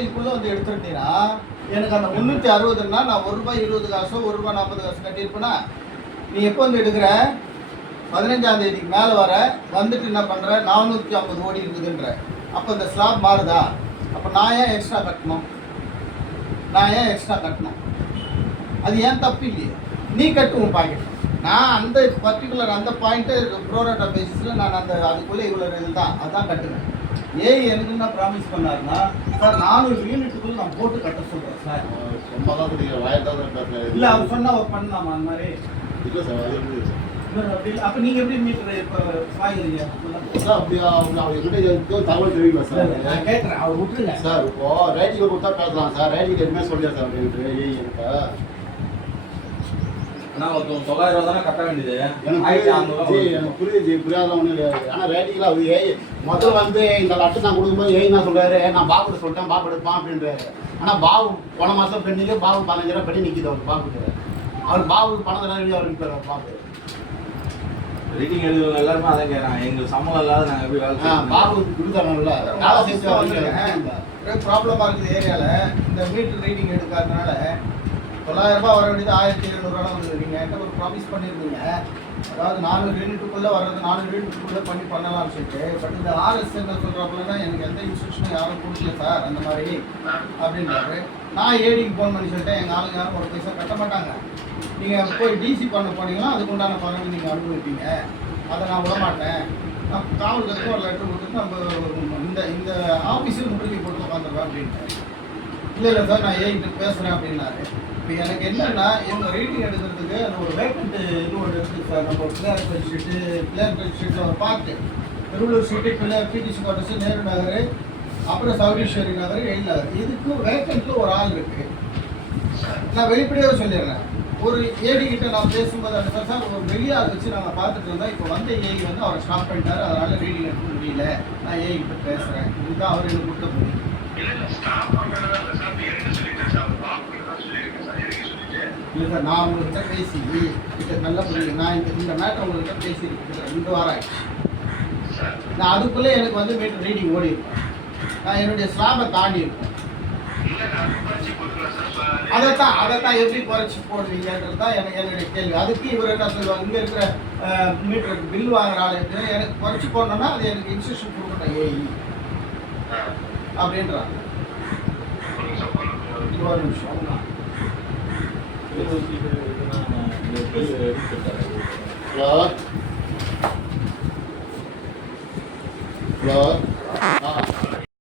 இதுக்குள்ள வந்து எடுத்துட்டீங்கன்னா எனக்கு அந்த 360ன்னா நான் ₹1.20 ₹1.40 கட்டியிருப்பேனா? நீ எப்போ வந்து எடுக்கிற? 15ஆம் தேதிக்கு மேலே வர வந்துட்டு என்ன பண்ணுற? 450 ஓடி இருக்குதுன்ற. அப்போ இந்த ஸ்லாப் மாறுதா? அப்போ நான் ஏன் எக்ஸ்ட்ரா கட்டணும்? அது ஏன் தப்பு இல்லையே? நீ கட்டுவோம் பாக்கெட். நான் அந்த பர்டிகுலர் அந்த பாயிண்ட்டு ப்ரோராட்டா பேசிஸில் நான் அந்த அதுக்குள்ளே இவ்வளோ இது தான் அதான் கட்டுவேன். எனக்கு என்ன ப்ராமிஸ் பண்ணாருன்னா, சார் 400 யூனிட்டுக்குள்ளே நான் போட்டு கட்ட சொல்கிறேன் சார். சும்மா தான் நீங்கள் வாயத்தான் இல்லை அவர் சொன்னால் ஒரு பண்ணலாமா அந்த மாதிரி? இல்லை சார், அது எப்படி அப்படி இல்லை. அப்போ நீங்கள் எப்படி மீட்டர் இப்போ வாங்குறீங்க? சார் அப்படியா அவங்ககிட்ட தகவல் தெரியுமா சார்? நான் கேட்குறேன், அவர் விட்டுருங்க சார். இப்போ ரேட்டிங்கில் கொடுத்தா பேசலாம் சார். ரேட்டிங் எதுவுமே சொல்லியா சார் அப்படின்ட்டு எனக்கு நான் ஒரு 900 தானே கட்ட வேண்டியது. எனக்கு புரியுது, புரியாத ஒன்றும் இல்லை. ஆனால் ரேட்டிங்கில் அவர் முதல் வந்து இந்த லட்டு நான் கொடுக்கும்போது என்ன சொல்கிறாரு, நான் பாபுட்டு சொல்லிட்டேன், பாபு எடுப்பான் அப்படின்றாரு. ஆனால் பாபு போன மாதம் பெண்ணிலே பாபு 15,000 பண்ணி நிற்கிது அவர் பாபுக்கு. அவர் பாபு பணம் தராது அவர் நிற்கிறார் பாபு. ரேட்டிங் எழுதுவங்க எல்லாருமே அதான் கேட்குறாங்க. எங்களுக்கு சம்பளம் இல்லாத நாங்கள் எப்படி வேலை பாபு கொடுத்தாங்கல்ல வேலை செஞ்சு ப்ராப்ளமாக இருக்குது ஏரியாவில். இந்த மீட்டர் ரீடிங் எடுக்காதனால 900 வர வேண்டியது 1700 வந்து நீங்கள் என்கிட்ட ஒரு ப்ராமிஸ் பண்ணியிருந்தீங்க. அதாவது 400 யூனிட்டுக்குள்ளே வர்றது 400 யூனிட்டுக்குள்ளே பண்ணலாம்னு சொல்லிட்டு. பட் இந்த ஆர்எஸ் என்ன சொல்கிறாப்புலன்னா எனக்கு எந்த இன்ஸ்ட்ரக்ஷனும் யாரும் கொடுக்கல சார் அந்த மாதிரி அப்படின்றாரு. நான் ஏடிக்கு ஃபோன் பண்ணி சொல்லிட்டேன், எங்கள் ஆளுங்க யாரும் ஒரு பைசா கட்ட மாட்டாங்க. நீங்கள் போய் டிசி பண்ண போனீங்கன்னா அதுக்கு உண்டான பணம் நீங்கள் அனுபவிப்பீங்க. அதை நான் விடமாட்டேன். நான் காவல்துறைக்கு ஒரு லெட்டர் கொடுத்துட்டு நம்ம இந்த ஆஃபீஸில் முற்றுகை போட்டு உட்காந்துருவேன் அப்படின்ட்டு. இல்லை சார் நான் ஏகிட்ட பேசுகிறேன் அப்படின்னாரு. இப்போ எனக்கு என்னென்னா இவங்க ரீடிங் எடுக்கிறதுக்கு அந்த ஒரு வேக்கண்ட் இது ஒன்று இருக்குது சார். நம்ம பிளேயர் ஷீட்டில் பார்த்து Thiruvallur sheet Pillaiyar PTC quarters, Nehru Nagar, அப்புறம் சௌரீஸ்வரி நகர், எயில் நகர். இதுக்கு வேக்கண்ட்டில் ஒரு ஆள் இருக்குது. நான் வெளிப்படையாக சொல்லிடுறேன். ஒரு ஏடிக்கிட்ட நான் பேசும்போது அந்த சார் ஒரு வெளியால் வச்சு நாங்கள் பார்த்துட்டு இருந்தோம். இப்போ வந்த ஏஐ வந்து அவரை ஸ்டாப் பண்ணிட்டாரு, அதனால் ரீடிங் எடுக்க முடியல. நான் ஏஐக்கிட்ட பேசுகிறேன். இதுதான் அவர் எனக்கு கொடுத்த முடியும். இல்லை சார், நான் உங்கள்கிட்ட பேசி இது நல்ல புரியுது. நான் இந்த மேட்டர் உங்கள்கிட்ட பேசி 2 வாரம் ஆயிடுச்சு. நான் அதுக்குள்ளே எனக்கு வந்து மீட்டர் ரீடிங் ஓடி இருப்பேன். நான் என்னுடைய ஸ்லாபை தாண்டி இருப்பேன். அதைத்தான் எப்படி குறைச்சி போடுவீங்கன்றது தான் என்னுடைய கேள்வி. அதுக்கு இவர் என்ன சொல்லுவாங்க, இங்கே இருக்கிற மீட்டருக்கு பில் வாங்குற ஆள் எனக்கு குறைச்சி போடணும்னா அது எனக்கு இன்ஸ்ட்ரக்ஷன் கொடுக்கணும் ஏஇ அப்படின்றாங்க. ஒரு நிமிஷம் ஹலோ.